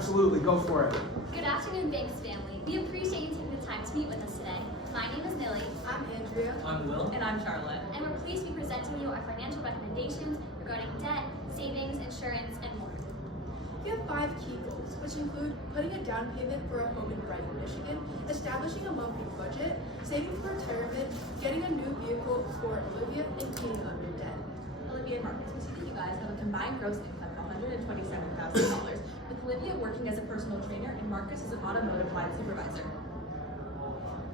Absolutely, go for it. Good afternoon, Banks family. We appreciate you taking the time to meet with us today. My name is Nilly. I'm Andrea. I'm Will. And I'm Charlotte. And we're pleased to be presenting you our financial recommendations regarding debt, savings, insurance, and more. We have 5 key goals, which include putting a down payment for a home in Brighton, Michigan, establishing a monthly budget, saving for retirement, getting a new vehicle for Olivia, and paying off your debt. Olivia and Marcus, we see that you guys have a combined gross income of $127,000, with Olivia working as a personal trainer and Marcus as an automotive line supervisor.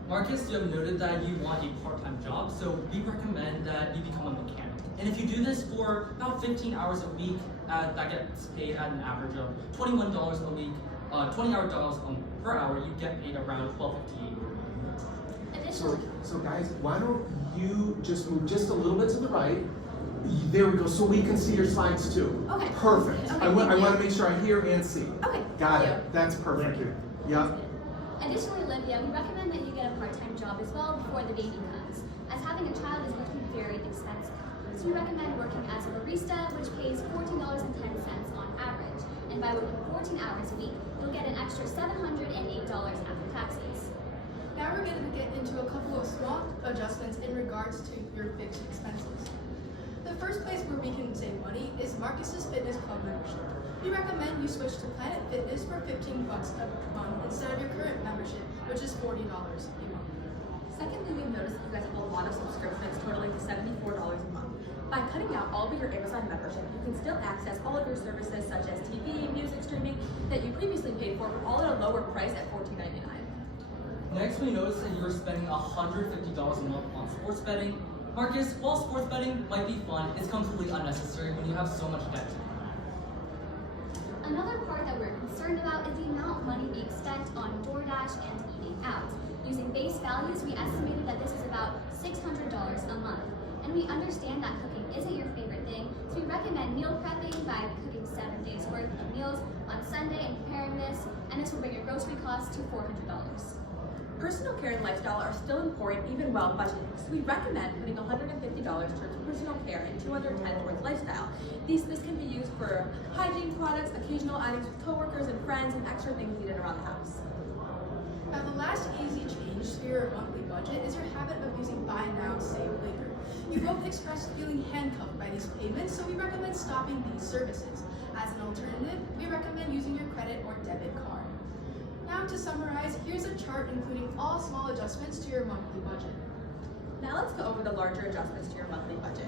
Marcus, you have noted that you want a part-time job, so we recommend that you become a mechanic. And if you do this for about 15 hours a week, that gets paid at an average of $21 a week, $20 per hour, you get paid around $12.58. Additionally, So guys, why don't you just move just a little bit to the right? There we go, so we can see your slides too. Okay. Perfect. Okay, I want thank you. to make sure I hear and see. Okay. Got thank it. That's perfect. Yep. Additionally, Olivia, we recommend that you get a part-time job as well before the baby comes, as having a child is going to be very expensive. So we recommend working as a barista, which pays $14.10 on average. And by working 14 hours a week, you'll get an extra $708 after taxes. Now we're going to get into a couple of small adjustments in regards to your fixed expenses. The first place where we can save money is Marcus's Fitness Club membership. We recommend you switch to Planet Fitness for $15 a month instead of your current membership, which is $40 a month. Secondly, we've noticed that you guys have a lot of subscriptions totaling to $74 a month. By cutting out all of your Amazon membership, you can still access all of your services such as TV, music streaming that you previously paid for, all at a lower price at $14.99. Next, we noticed that you're spending $150 a month on sports betting. Marcus, while sports betting might be fun, it's completely unnecessary when you have so much debt to pay. Another part that we're concerned about is the amount of money being spent on DoorDash and eating out. Using base values, we estimated that this is about $600 a month. And we understand that cooking isn't your favorite thing, so we recommend meal prepping by cooking 7 days worth of meals on Sunday and preparing this, and this will bring your grocery costs to $400. Personal care and lifestyle are still important even while budgeting, so we recommend putting $150 towards personal care and $210 towards lifestyle. This can be used for hygiene products, occasional outings with coworkers and friends, and extra things needed around the house. Now the last easy change to your monthly budget is your habit of using buy now, save later. You both expressed feeling handcuffed by these payments, so we recommend stopping these services. As an alternative, we recommend using your credit or debit card. Now to summarize, here's a chart including all small adjustments to your monthly budget. Now let's go over the larger adjustments to your monthly budget.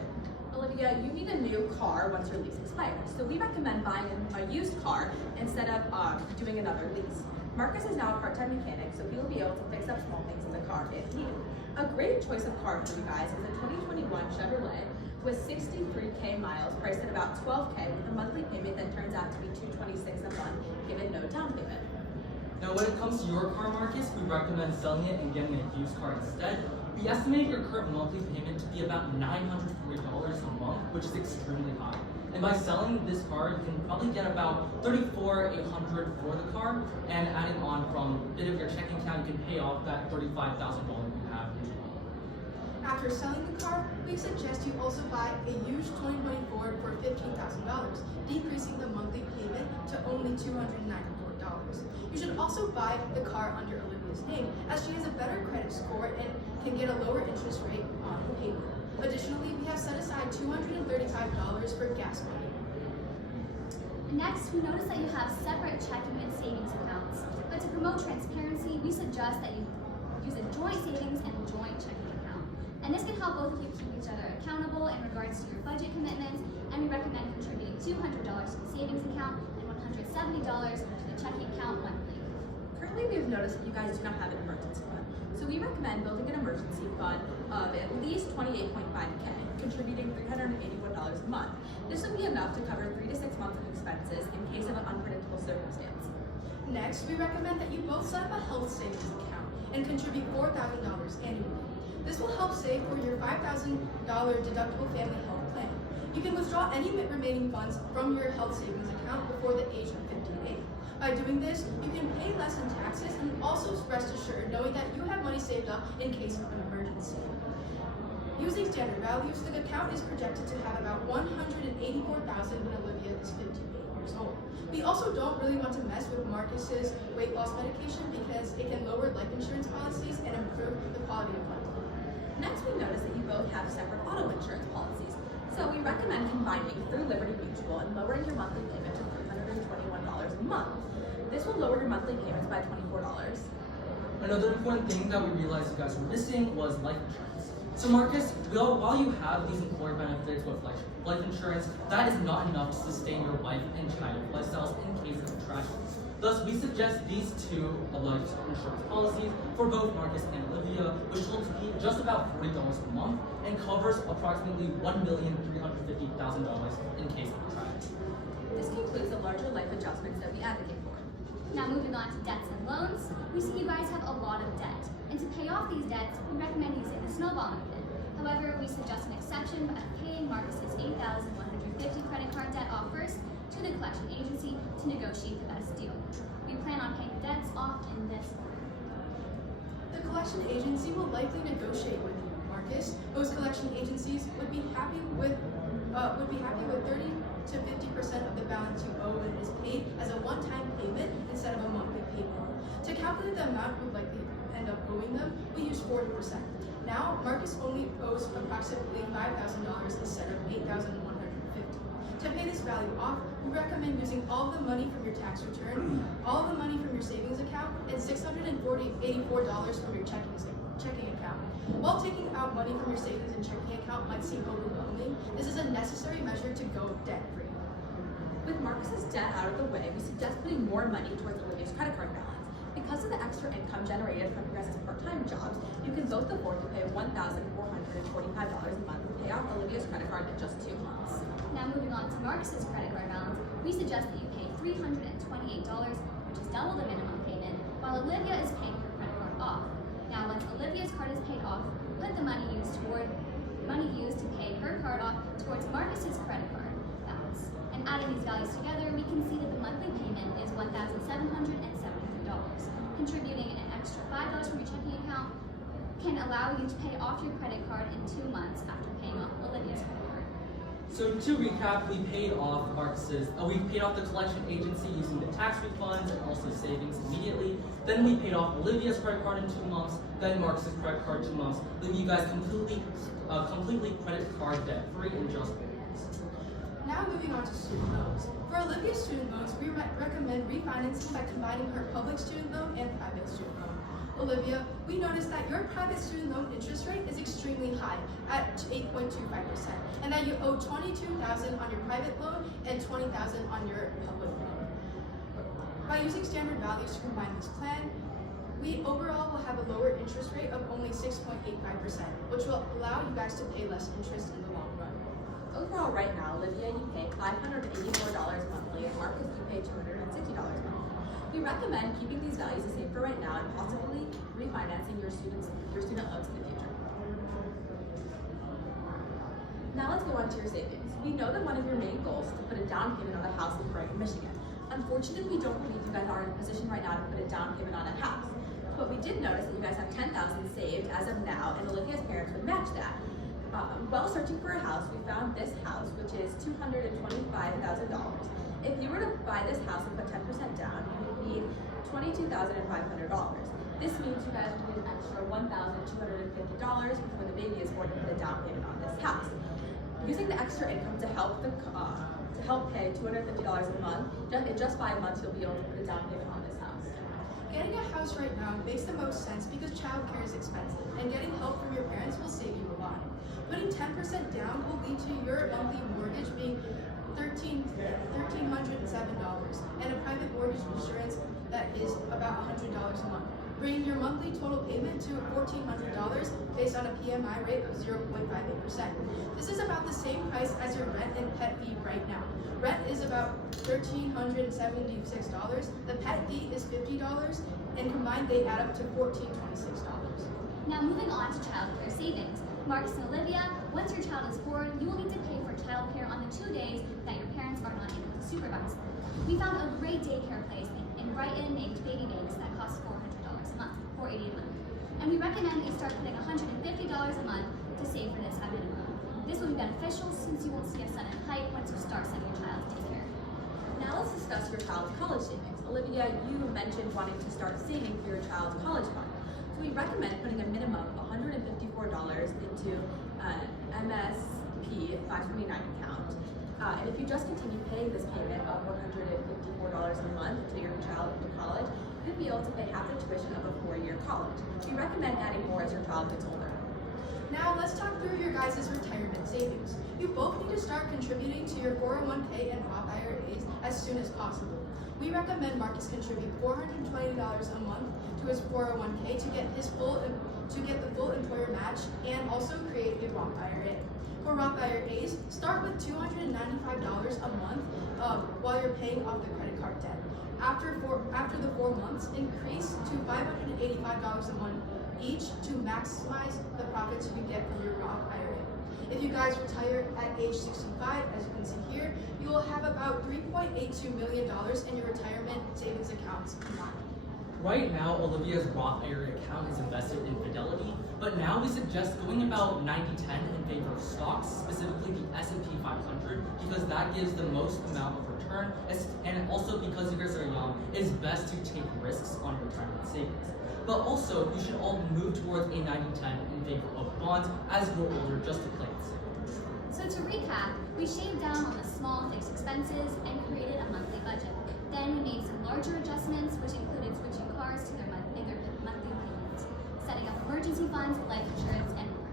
Olivia, you need a new car once your lease expires, so we recommend buying a used car instead of doing another lease. Marcus is now a part-time mechanic, so he will be able to fix up small things in the car if needed. A great choice of car for you guys is a 2021 Chevrolet with 63K miles priced at about $12K with a monthly payment that turns out to be $226 a month given no down payment. Now, when it comes to your car, Marcus, we recommend selling it and getting a used car instead. We estimate your current monthly payment to be about $940 a month, which is extremely high. And by selling this car, you can probably get about $34,800 for the car, and adding on from a bit of your checking account, you can pay off that $35,000 you have in your loan. After selling the car, we suggest you also buy a used 2020 Ford for $15,000, decreasing the monthly payment to only $294. You should also buy the car under Olivia's name, as she has a better credit score and can get a lower interest rate on her payment. Additionally, we have set aside $235 for gas money. Next, we notice that you have separate checking and savings accounts. But to promote transparency, we suggest that you use a joint savings and a joint checking account. And this can help both of you keep each other accountable in regards to your budget commitments, and we recommend contributing $200 to the savings account and $170 to the checking account monthly. Currently, we've noticed that you guys do not have an emergency fund, so we recommend building an emergency fund of at least $28.5K, contributing $381 a month. This would be enough to cover 3 to 6 months of expenses in case of an unpredictable circumstance. Next, we recommend that you both set up a health savings account and contribute $4,000 annually. This will help save for your $5,000 deductible family health plan. You can withdraw any remaining funds from your health savings account before the age of 58. By doing this, you can pay less in taxes and also rest assured knowing that you have money saved up in case of an emergency. Using standard values, the account is projected to have about $184,000 when Olivia is 58 years years old. We also don't really want to mess with Marcus's weight loss medication because it can lower life insurance policies and improve the quality of life. Next, we noticed that you both have separate auto insurance policies. So we recommend combining through Liberty Mutual and lowering your monthly payment to $321 a month. This will lower your monthly payments by $24. Another important thing that we realized you guys were missing was life insurance. So Marcus, while you have these employer benefits with life insurance, that is not enough to sustain your wife and child lifestyles in case of a tragedy. Thus, we suggest these two life insurance policies for both Marcus and Olivia, which will be just about $40 a month and covers approximately $1,350,000 in case of a tragedy. This concludes the larger life adjustments that we advocate for. Now moving on to debts and loans, we see you guys have a lot of debt. And to pay off these debts, we recommend using the snowball method. However, we suggest an exception of paying Marcus's $8,150 credit card debt off first to the collection agency to negotiate the best deal. We plan on paying the debts off in this order. The collection agency will likely negotiate with you, Marcus. Most collection agencies would be happy with 30 to 50% of the balance you owe that is paid as a one-time payment instead of a monthly payment. To calculate the amount you would likely end up owing them, we use 40%. Now, Marcus only owes approximately $5,000 instead of $8,150. To pay this value off, we recommend using all the money from your tax return, all the money from your savings account, and $684 from your checking account. While taking out money from your savings and checking account might seem overwhelming, this is a necessary measure to go debt-free. With Marcus's debt out of the way, we suggest putting more money towards Olivia's credit card balance. Because of the extra income generated from your guys' part-time jobs, you can both afford to pay $1,445 a month to pay off Olivia's credit card in just 2 months. Now moving on to Marcus's credit card balance, we suggest that you pay $328, which is double the minimum payment, while Olivia is paying her credit card off. Now once Olivia's card is paid off, put the money used to pay her card off towards Marcus's credit card balance. And adding these values together, we can see that the monthly payment is $1,773. Contributing an extra $5 from your checking account can allow you to pay off your credit card in 2 months after paying off Olivia's credit card. So to recap, we paid off the collection agency using the tax refunds and also savings immediately. Then we paid off Olivia's credit card in 2 months, then Marcus's credit card 2 months, leaving you guys completely credit card debt free in just 4 months. Now moving on to student loans. For Olivia's student loans, we recommend refinancing by combining her public student loan and private student loan. Olivia, we noticed that your private student loan interest rate is extremely high at 8.25%, and that you owe $22,000 on your private loan and $20,000 on your public loan. By using standard values to combine this plan, we overall will have a lower interest rate of only 6.85%, which will allow you guys to pay less interest in the long run. Overall, right now, Olivia, you pay $584 monthly, and Marcus, you pay $260 monthly. We recommend keeping these values the same for right now and possibly refinancing your student loans in the future. Now let's go on to your savings. We know that one of your main goals is to put a down payment on a house in Brighton, Michigan. Unfortunately, we don't believe you guys are in a position right now to put a down payment on a house. But we did notice that you guys have $10,000 saved as of now, and Olivia's parents would match that. While searching for a house, we found this house, which is $225,000. If you were to buy this house and put 10% down, you would need $22,500. This means you guys would need an extra $1,250 before the baby is born to put a down payment on this house. Using the extra income to help pay $250 a month, in just 5 months you'll be able to put a down payment on this house. Getting a house right now makes the most sense because childcare is expensive, and getting help from your parents will save you a lot. Putting 10% down will lead to your monthly mortgage being $1,307, and a private mortgage insurance that is about $100 a month, bringing your monthly total payment to $1,400 based on a PMI rate of 0.58%. This is about the same price as your rent and pet fee right now. Rent is about $1,376, the pet fee is $50, and combined they add up to $1,426. Now moving on to childcare savings. Marcus and Olivia, once your child is born, you will need to pay for childcare on the 2 days that your parents are not able to supervise. We found a great daycare place in Brighton named Baby Banks that costs $400 a month, $480 a month. And we recommend that you start putting $150 a month to save for this at minimum. This will be beneficial since you won't see a sudden hike once you start sending your child to daycare. Now let's discuss your child's college savings. Olivia, you mentioned wanting to start saving for your child's college fund. So we recommend putting a minimum of $154 into an MSP 529 account. And if you just continue paying this payment of $154 a month to your child into college, you'd be able to pay half the tuition of a 4-year college. We recommend adding more as your child gets older. Now let's talk through your guys' retirement savings. You both need to start contributing to your 401k and Roth IRAs as soon as possible. We recommend Marcus contribute $420 a month to his 401k to get the full employer match and also create a Roth IRA. For Roth IRAs, start with $295 a month while you're paying off the credit card debt. After the 4 months, increase to $585 a month each to maximize the profits you get from your Roth IRA. If you guys retire at age 65, as you can see here, you will have about $3.82 million in your retirement savings accounts combined. Right now, Olivia's Roth IRA account is invested in Fidelity, but now we suggest going about 90-10 in favor of stocks, specifically the S&P 500, because that gives the most amount of return, and also because you guys are young, it's best to take risks on your retirement savings. But also, you should all move towards a 90-10 in favor of bonds as you're older, just to play it safe. So to recap, we shaved down on the small fixed expenses and created a monthly budget. Then we made some larger adjustments, which included switching cars to their monthly payments, setting up emergency funds, life insurance, and more.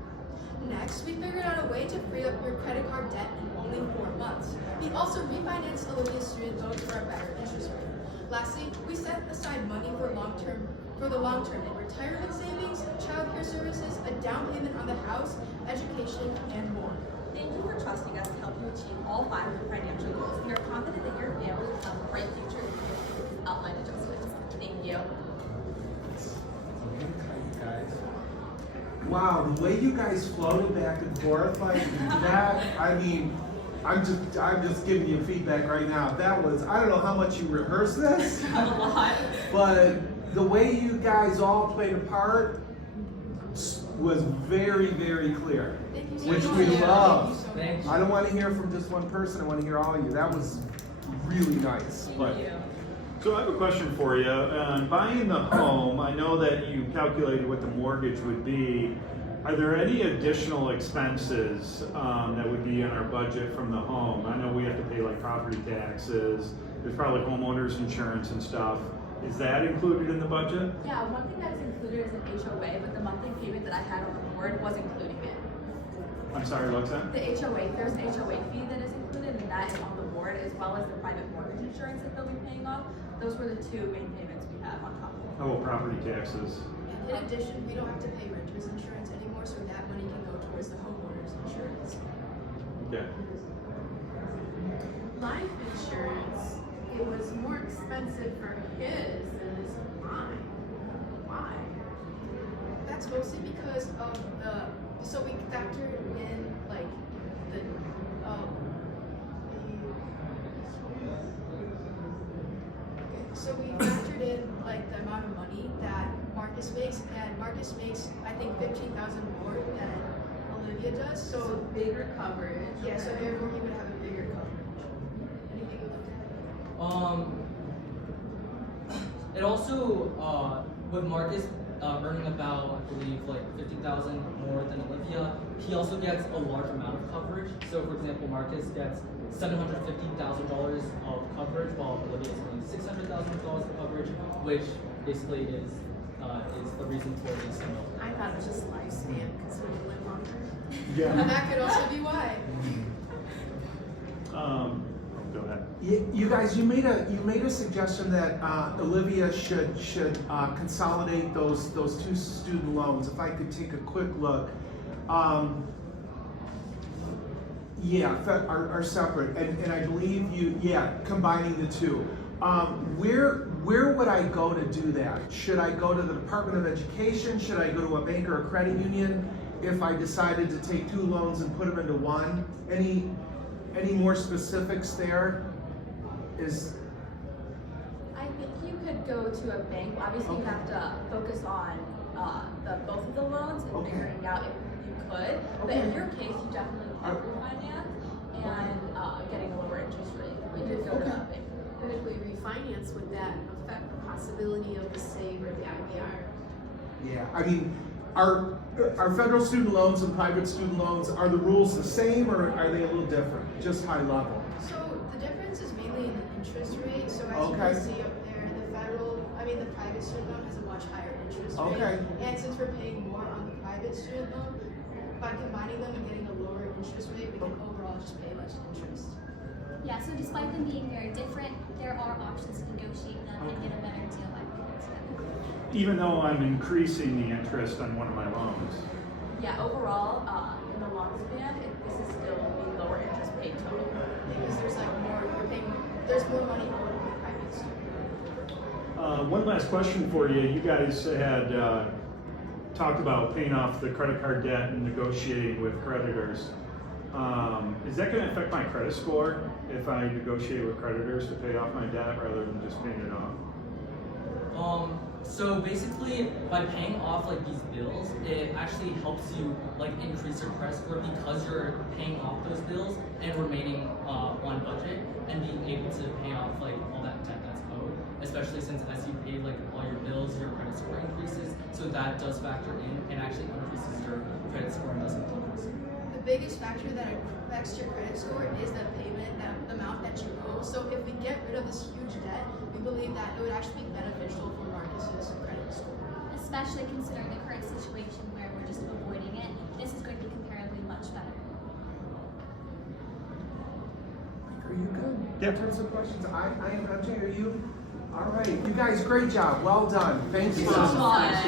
Next, we figured out a way to free up your credit card debt in only 4 months. We also refinanced Olivia's student loan for a better interest rate. Lastly, we set aside money for the long term in retirement savings, childcare services, a down payment on the house, education, and more. Thank you for trusting us to help you achieve all 5 of your financial goals. We are confident that your family will have a bright future if you make these outline adjustments. Thank you. Wow, the way you guys floated back and forth like that, I mean, I'm just giving you feedback right now. That was, I don't know how much you rehearsed this, A lot. but the way you guys all played a part was very, very clear, Thank you so which much. we Thank you love. so much. Thank you. I don't want to hear from just one person, I want to hear all of you. That was really nice. Thank you. So I have a question for you. Buying the home, I know that you calculated what the mortgage would be. Are there any additional expenses that would be in our budget from the home? I know we have to pay like property taxes. There's probably homeowners insurance and stuff. Is that included in the budget? Yeah, one thing that is included is an HOA, but the monthly payment that I had on the board was including it. I'm sorry, what's that? The HOA, there's an HOA fee that is included, and that is on the board, as well as the private mortgage insurance that they'll be paying off. Those were the 2 main payments we have on top of it. Oh, property taxes. In addition, we don't have to pay renter's insurance anymore, so that money can go towards the homeowner's insurance. Okay. Life insurance, it was more expensive for his than it is for mine. Why? That's mostly because of so we factored in like so we factored in like the amount of money that Marcus makes, and Marcus makes I think $15,000 more than Olivia does. So bigger coverage. Yeah, so therefore he would have a bigger coverage. Anything you looked at? It also, with Marcus earning about, I believe, like $50,000 more than Olivia, he also gets a large amount of coverage. So, for example, Marcus gets $750,000 of coverage, while Olivia is getting $600,000 of coverage, which basically is the reason for this. I thought it was just lifespan because we live longer. And that could also be why. Go ahead. You guys, you made a suggestion that Olivia should consolidate those 2 student loans. If I could take a quick look, are separate, and I believe combining the 2. Where would I go to do that? Should I go to the Department of Education? Should I go to a bank or a credit union? If I decided to take 2 loans and put them into one, any more specifics there? I think you could go to a bank. Obviously, you Okay. have to focus on both of the loans and Okay. figuring out if you could. But Okay. in your case, you definitely can refinance and getting a lower interest rate. You could go to Okay. a bank. And if we refinance, would that affect the possibility of the save or the IBR? Yeah, I mean, are federal student loans and private student loans, are the rules the same or are they a little different? Just high level. So the difference is mainly in the interest rate. So as you Okay. can see up there, the private student loan has a much higher interest rate. Okay. And since we're paying more on the private student loan, by combining them and getting a lower interest rate, we can overall just pay less interest. Yeah, so despite them being very different, there are options to negotiate them and get a better deal by financing them. Even though I'm increasing the interest on one of my loans. Yeah, overall, in the long span, this is still the lower interest paid total. Because there's more money owed on the private student. One last question for you. You guys had talked about paying off the credit card debt and negotiating with creditors. Is that going to affect my credit score if I negotiate with creditors to pay off my debt rather than just paying it off? So basically, by paying off like these bills, it actually helps you like increase your credit score because you're paying off those bills and remaining on budget and being able to pay off like all that debt that's owed. Especially since as you pay like all your bills, your credit score increases. So that does factor in and actually increases your credit score and doesn't decrease. The biggest factor that affects your credit score is the the amount that you owe. So if we get rid of this huge debt, we believe that it would actually be beneficial for Marcus's credit score. Especially considering the current situation where we're just avoiding it, this is going to be comparably much better. Are you good? Yeah. In terms of questions, I am MJ, are you? All right, you guys, great job, well done. Thanks for. So much.